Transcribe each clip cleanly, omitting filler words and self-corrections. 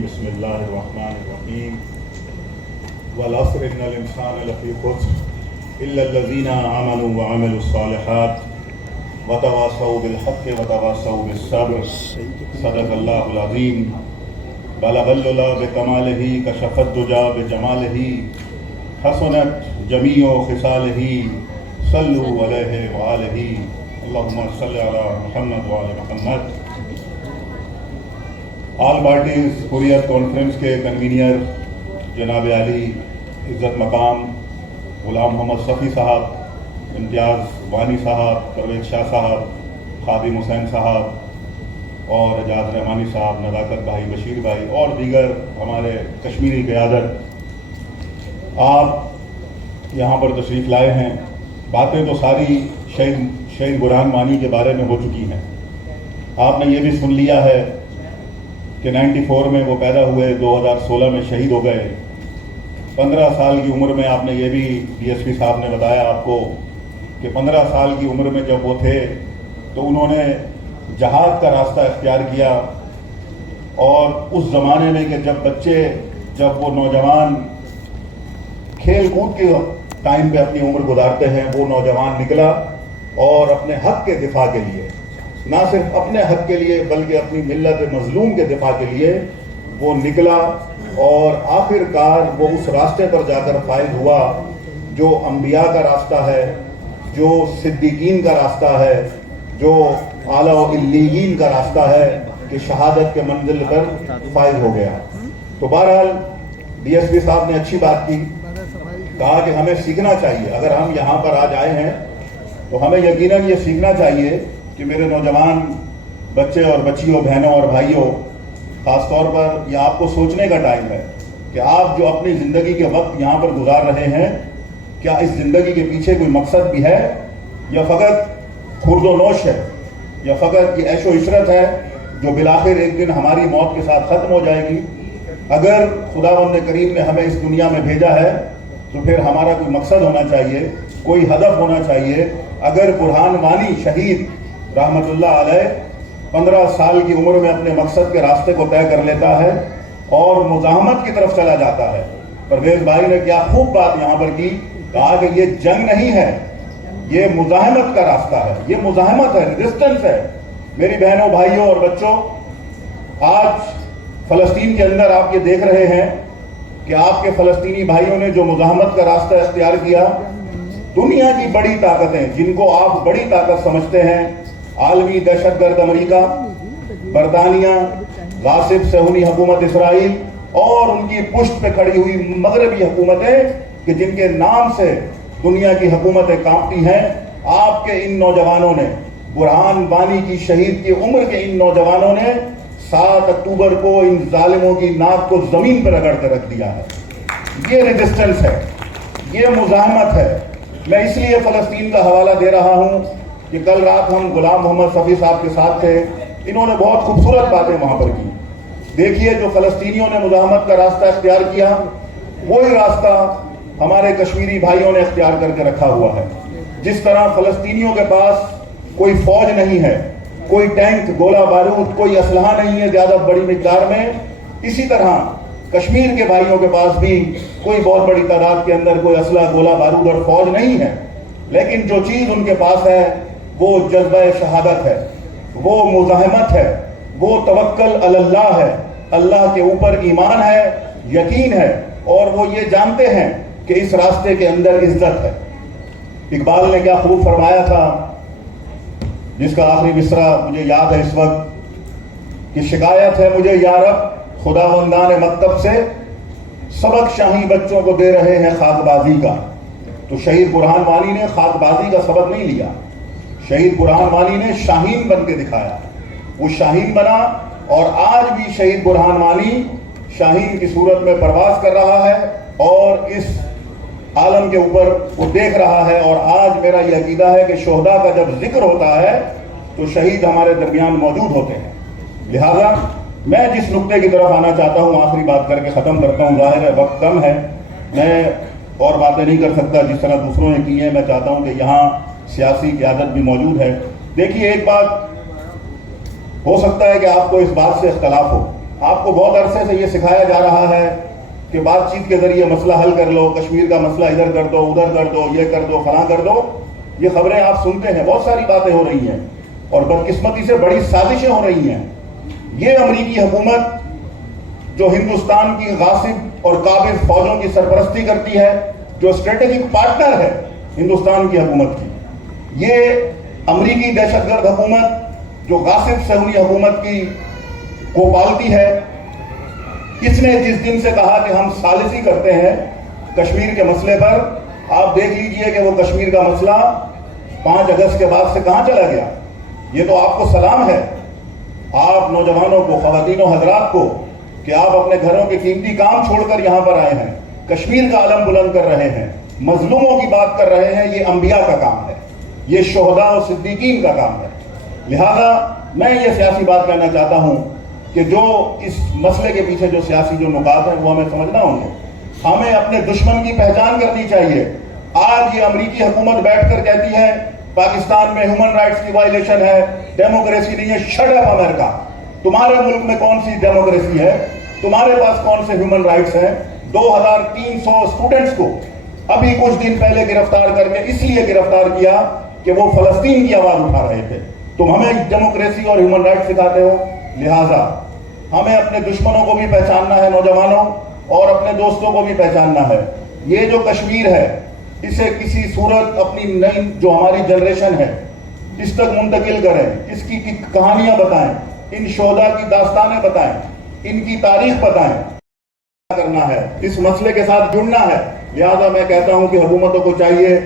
बिस्मिल्लाहिर्रहमानिर्रहीम वल-अस्र इन्नल इंसान लफी खुस्र इल्ला लज़ीना आमनू व अमिलुस्सालिहात व तवासौ बिल हक़्क़ि व तवासौ बिस सब्र सदक़ल्लाहुल अज़ीम बलगल उला बिकमालिही कशफ़त दुजा बिजमालिही हसनत जमीउ खिसालिही सल्लु अलैहि व आलिही अल्लाहुम्मा सल्लि अला मुहम्मद व आलि Muhammad. All parties Hurriyat conference के कन्वीनियर जनाब अली इज़्ज़त मकाम ग़ुलाम मोहम्मद सफ़ी साहब, इम्तियाज़ वानी साहब, परवेज़ शाह साहब, खादिम हुसैन साहब और एजाज़ रहमानी साहब, नज़ाकत भाई, बशीर भाई और दीगर हमारे कश्मीरी क़यादत, आप यहाँ पर तशरीफ़ लाए हैं। बातें तो सारी शहीद बुरहान वानी के बारे में हो चुकी हैं। आपने ये भी सुन लिया है कि 94 में वो पैदा हुए, 2016 में शहीद हो गए। 15 साल की उम्र में आपने ये भी DSP साहब ने बताया आपको कि 15 साल की उम्र में जब वो थे तो उन्होंने जहाद का रास्ता इख्तियार किया। और उस ज़माने में कि जब वो नौजवान खेल कूद के टाइम पे अपनी उम्र गुजारते हैं, वो नौजवान निकला और अपने हक़ के दिफा के लिए, ना सिर्फ अपने हक़ के लिए बल्कि अपनी मिल्लत मज़लूम के दिफा के लिए वो निकला और आखिरकार वो उस रास्ते पर जाकर फाइज हुआ जो अंबिया का रास्ता है, जो सिद्दीकीन का रास्ता है, जो आला व इल्लीयीन का रास्ता है कि शहादत के मंजिल पर फाइज हो गया। तो बहरहाल DSP साहब ने अच्छी बात की, कहा कि हमें सीखना चाहिए। अगर हम यहाँ पर आज आए हैं तो हमें यकीनन ये सीखना चाहिए कि मेरे नौजवान बच्चे और बच्चियों, बहनों और भाइयों, ख़ास तौर पर यह आपको सोचने का टाइम है कि आप जो अपनी ज़िंदगी के वक्त यहाँ पर गुजार रहे हैं, क्या इस ज़िंदगी के पीछे कोई मकसद भी है या फ़कत खुर्द-ओ-नोश है, या फ़कत ये ऐशो इशरत है जो बिलाखिर एक दिन हमारी मौत के साथ ख़त्म हो जाएगी। अगर खुदावंद करीम ने हमें इस दुनिया में भेजा है तो फिर हमारा कोई मकसद होना चाहिए, कोई हदफ होना चाहिए। अगर बुरहान वानी शहीद रहमतुल्लाह अलैह 15 साल की उम्र में अपने मकसद के रास्ते को तय कर लेता है और मुज़ाहमत की तरफ चला जाता है, परवेज़ भाई ने क्या खूब बात यहाँ पर की, कहा कि ये जंग नहीं है, ये मुज़ाहमत का रास्ता है, ये मुज़ाहमत है, रेजिस्टेंस है। मेरी बहनों, भाइयों और बच्चों, आज फ़लस्तीन के अंदर आप ये देख रहे हैं कि आपके फ़लस्तीनी भाइयों ने जो मुज़ाहमत का रास्ता इख्तियार किया, दुनिया की बड़ी ताकतें जिनको आप बड़ी ताकत समझते हैं, आलमी दहशतगर्द अमेरिका, बरतानिया, गासिब सहूनी हुकूमत इसराइल और उनकी पुष्ट पे खड़ी हुई मगरबी हुकूमतें कि जिनके नाम से दुनिया की हुकूमतें कांपती हैं, आपके इन नौजवानों ने, बुरहान वानी की शहीद की उम्र के इन नौजवानों ने 7 अक्टूबर को इन जालिमों की नाक को जमीन पर रगड़ कर रख दिया है। ये रेजिस्टेंस है, ये मुज़ाहमत है। मैं इसलिए फ़लस्तीन का हवाला दे रहा हूँ कि कल रात हम ग़ुलाम मोहम्मद सफ़ी साहब के साथ थे, इन्होंने बहुत खूबसूरत बातें वहाँ पर की। देखिए, जो फ़लस्तीनियों ने मुज़ाहमत का रास्ता इख्तियार किया, वही रास्ता हमारे कश्मीरी भाइयों ने इख्तियार करके रखा हुआ है। जिस तरह फ़लस्तीनियों के पास कोई फ़ौज नहीं है, कोई टैंक, गोला बारूद, कोई असलहा नहीं है ज़्यादा बड़ी मिक़दार में, इसी तरह कश्मीर के भाइयों के पास भी कोई बहुत बड़ी तादाद के अंदर कोई असला, गोला बारूद और फौज नहीं है। لیکن جو چیز ان کے پاس ہے وہ جذبہ شہادت ہے، وہ مزاحمت ہے، وہ توکل علی اللہ ہے، اللہ کے اوپر ایمان ہے، یقین ہے، اور وہ یہ جانتے ہیں کہ اس راستے کے اندر عزت ہے۔ اقبال نے کیا خوب فرمایا تھا، جس کا آخری مصرع مجھے یاد ہے اس وقت، کہ شکایت ہے مجھے یا رب خداوندان مکتب سے، سبق شاہی بچوں کو دے رہے ہیں خاک بازی کا۔ تو شہید برہان وانی نے خاک بازی کا سبق نہیں لیا، شہید برہان وانی نے شاہین بن کے دکھایا، وہ شاہین بنا، اور آج بھی شہید برہان وانی شاہین کی صورت میں پرواز کر رہا ہے اور اس عالم کے اوپر وہ دیکھ رہا ہے۔ اور آج میرا یہ عقیدہ ہے کہ شہداء کا جب ذکر ہوتا ہے تو شہید ہمارے درمیان موجود ہوتے ہیں۔ لہذا میں جس نقطے کی طرف آنا چاہتا ہوں، آخری بات کر کے ختم کرتا ہوں، ظاہر ہے وقت کم ہے، میں اور باتیں نہیں کر سکتا جس طرح دوسروں نے کی ہیں۔ میں چاہتا ہوں کہ یہاں سیاسی قیادت بھی موجود ہے۔ دیکھیے، ایک بات ہو سکتا ہے کہ آپ کو اس بات سے اختلاف ہو، آپ کو بہت عرصے سے یہ سکھایا جا رہا ہے کہ بات چیت کے ذریعے مسئلہ حل کر لو، کشمیر کا مسئلہ ادھر کر دو، ادھر کر دو، یہ کر دو، فلاں کر دو۔ یہ خبریں آپ سنتے ہیں، بہت ساری باتیں ہو رہی ہیں، اور بدقسمتی سے بڑی سازشیں ہو رہی ہیں۔ یہ امریکی حکومت جو ہندوستان کی غاصب اور قابض فوجوں کی سرپرستی کرتی ہے، جو اسٹریٹجک پارٹنر ہے ہندوستان کی حکومت کی، یہ امریکی دہشت گرد حکومت جو غاصب صہیونی حکومت کی کو پالتی ہے، اس نے جس دن سے کہا کہ ہم ثالثی کرتے ہیں کشمیر کے مسئلے پر، آپ دیکھ لیجئے کہ وہ کشمیر کا مسئلہ 5 اگست کے بعد سے کہاں چلا گیا۔ یہ تو آپ کو سلام ہے، آپ نوجوانوں کو، خواتین و حضرات کو، کہ آپ اپنے گھروں کے قیمتی کام چھوڑ کر یہاں پر آئے ہیں، کشمیر کا علم بلند کر رہے ہیں، مظلوموں کی بات کر رہے ہیں۔ یہ انبیاء کا کام ہے، یہ شہداء و صدیقین کا کام ہے۔ لہذا میں یہ سیاسی بات کہنا چاہتا ہوں کہ جو اس مسئلے کے پیچھے جو سیاسی جو نکات ہیں وہ ہمیں سمجھنا ہوں گے۔ ہمیں اپنے دشمن کی پہچان کرنی چاہیے۔ آج یہ امریکی حکومت بیٹھ کر کہتی ہے پاکستان میں ہیومن رائٹس کی وائلیشن ہے، ڈیموکریسی نہیں ہے۔ شٹ اپ امریکہ، تمہارے ملک میں کون سی ڈیموکریسی ہے؟ تمہارے پاس کون سے ہیومن رائٹس ہیں؟ 2300 اسٹوڈنٹس کو ابھی کچھ دن پہلے گرفتار کر کے اس لیے گرفتار کیا کہ وہ فلسطین کی آواز اٹھا رہے تھے۔ تم ہمیں ڈیموکریسی اور ہیومن رائٹس سکھاتے ہو۔ لہٰذا ہمیں اپنے دشمنوں کو بھی پہچاننا ہے نوجوانوں، اور اپنے دوستوں کو بھی پہچاننا ہے۔ یہ جو کشمیر ہے، اسے کسی صورت اپنی نئی جو ہماری جنریشن ہے اس تک منتقل کریں، اس کی کہانیاں بتائیں، ان شہداء کی داستانیں بتائیں، ان کی تاریخ بتائیں۔ کرنا ہے، اس مسئلے کے ساتھ جڑنا ہے۔ لہذا میں کہتا ہوں کہ حکومتوں کو چاہیے،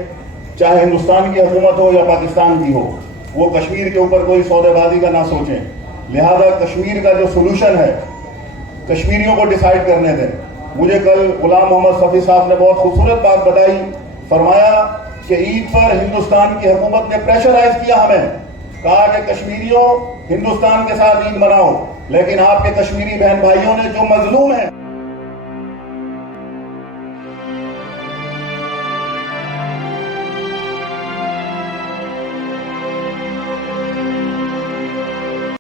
چاہے ہندوستان کی حکومت ہو یا پاکستان کی ہو، وہ کشمیر کے اوپر کوئی سودے بازی کا نہ سوچیں۔ لہذا کشمیر کا جو سولوشن ہے کشمیریوں کو ڈیسائیڈ کرنے دیں۔ مجھے کل غلام محمد صفی صاحب نے بہت خوبصورت بات بتائی، فرمایا کہ عید پر ہندوستان کی حکومت نے پریشرائز کیا ہمیں، کہا کہ کشمیریوں ہندوستان کے ساتھ عید مناؤ، لیکن آپ کے کشمیری بہن بھائیوں نے جو مظلوم ہیں